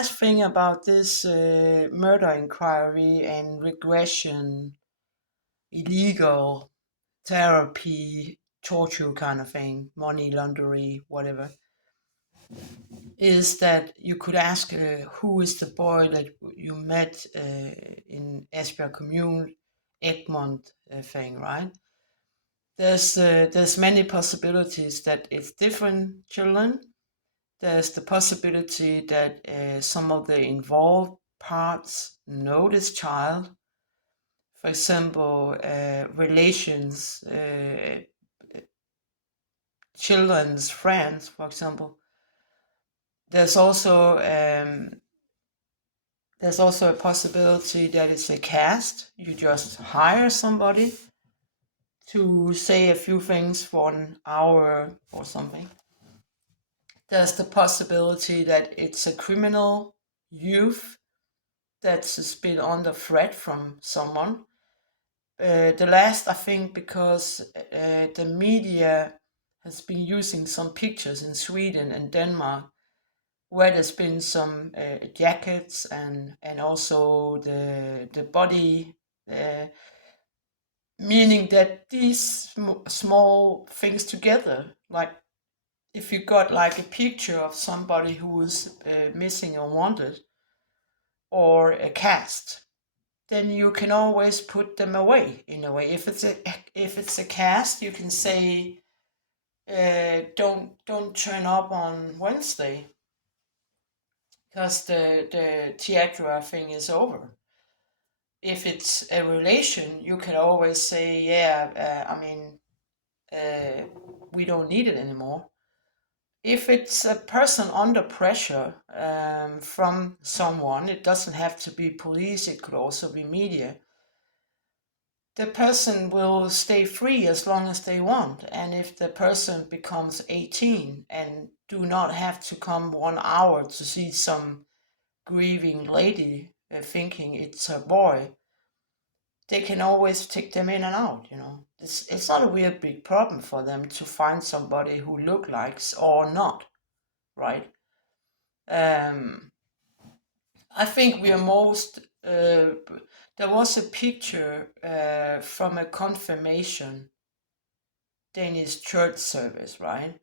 last thing about this murder inquiry and regression, illegal therapy, torture kind of thing, money laundering, whatever, is that you could ask who is the boy that you met in Esbjerg Commune, Egmont thing, right? There's many possibilities that it's different children. There's the possibility that some of the involved parts know this child. For example, relations, children's friends, for example. There's also um, there's also a possibility that it's a cast. You just hire somebody to say a few things for an hour or something. There's the possibility that it's a criminal youth that's been under threat from someone. The last, I think, because the media has been using some pictures in Sweden and Denmark where there's been some jackets and also the body, meaning that these small things together, like if you got like a picture of somebody who is missing or wanted, or a cast, then you can always put them away in a way. If it's a cast, you can say don't turn up on Wednesday because the theatre thing is over. If it's a relation, you can always say, yeah, we don't need it anymore. If it's a person under pressure from someone, it doesn't have to be police, it could also be media. The person will stay free as long as they want. And if the person becomes 18 and do not have to come 1 hour to see some grieving lady thinking it's a boy, they can always take them in and out. It's not a real big problem for them to find somebody who look likes or not, right? Um, I think we are most. There was a picture from a confirmation Danish church service, right?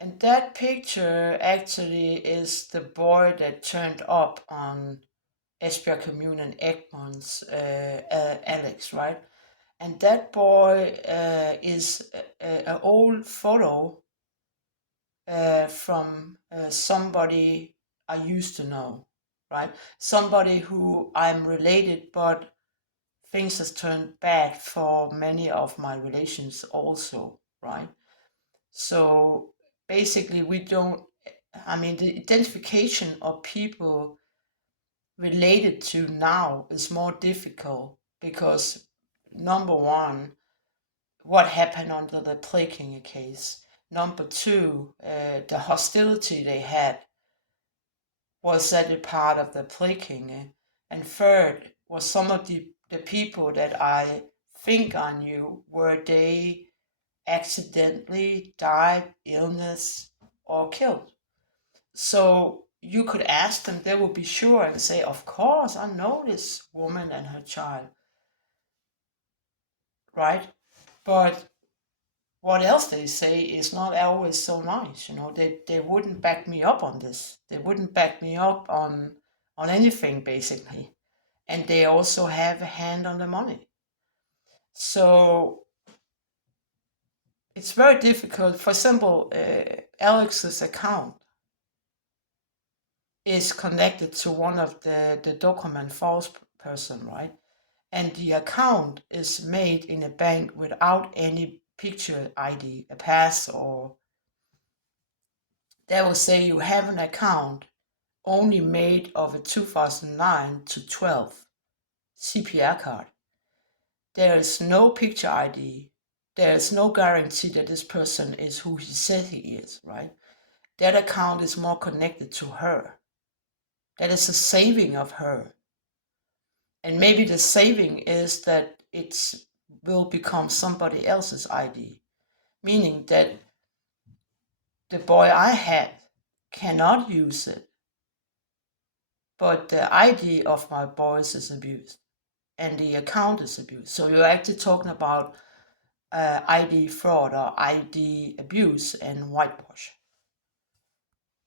And that picture actually is the boy that turned up on Esbjerg Commune and Egmont's Alex, right? And that boy is an old photo from somebody I used to know, right? Somebody who I'm related, but things has turned bad for many of my relations also, right? So basically, we don't, I mean, the identification of people related to now is more difficult because, number one, what happened under the Plekinger case. Number two, the hostility they had was that a part of the Plekinger. And third, was some of the people that I think I knew, were they accidentally died, illness, or killed. So you could ask them, they would be sure and say, of course, I know this woman and her child, right? But what else they say is not always so nice. They wouldn't back me up on this. They wouldn't back me up on anything, basically. And they also have a hand on the money. So it's very difficult. For example, Alex's account is connected to one of the document false person, right? And the account is made in a bank without any picture ID, a pass, or they will say you have an account only made of a 2009 to 12 CPR card. There is no picture ID. There is no guarantee that this person is who he says he is, right? That account is more connected to her. That is a saving of her. And maybe the saving is that it will become somebody else's ID, meaning that the boy I had cannot use it but the ID of my boys is abused and the account is abused. So you're actually talking about ID fraud or ID abuse and whitewash.